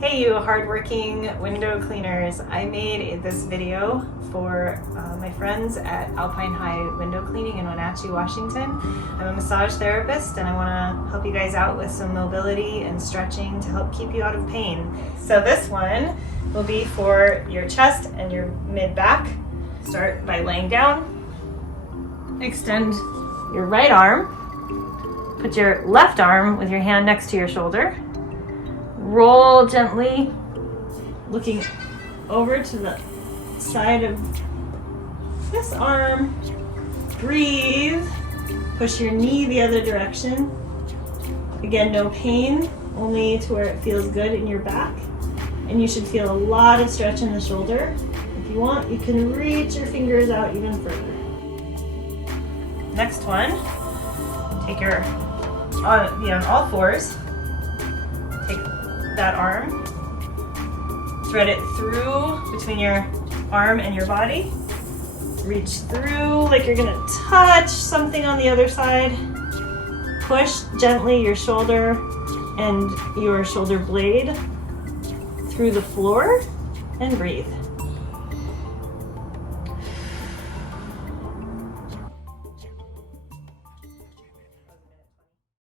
Hey you hardworking window cleaners, I made this video for my friends at Alpine Window Cleaning in Wenatchee, Washington. I'm a massage therapist and I want to help you guys out with some mobility and stretching to help keep you out of pain. So this one will be for your chest and your mid-back. Start by laying down, extend your right arm, put your left arm with your hand next to your shoulder. Roll gently, looking over to the side of this arm. Breathe. Push your knee the other direction. Again, no pain, only to where it feels good in your back. And you should feel a lot of stretch in the shoulder. If you want, you can reach your fingers out even further. Next one, take your, on all fours. Take that arm, thread it through between your arm and your body. Reach through like you're gonna touch something on the other side. Push gently your shoulder and your shoulder blade through the floor and breathe.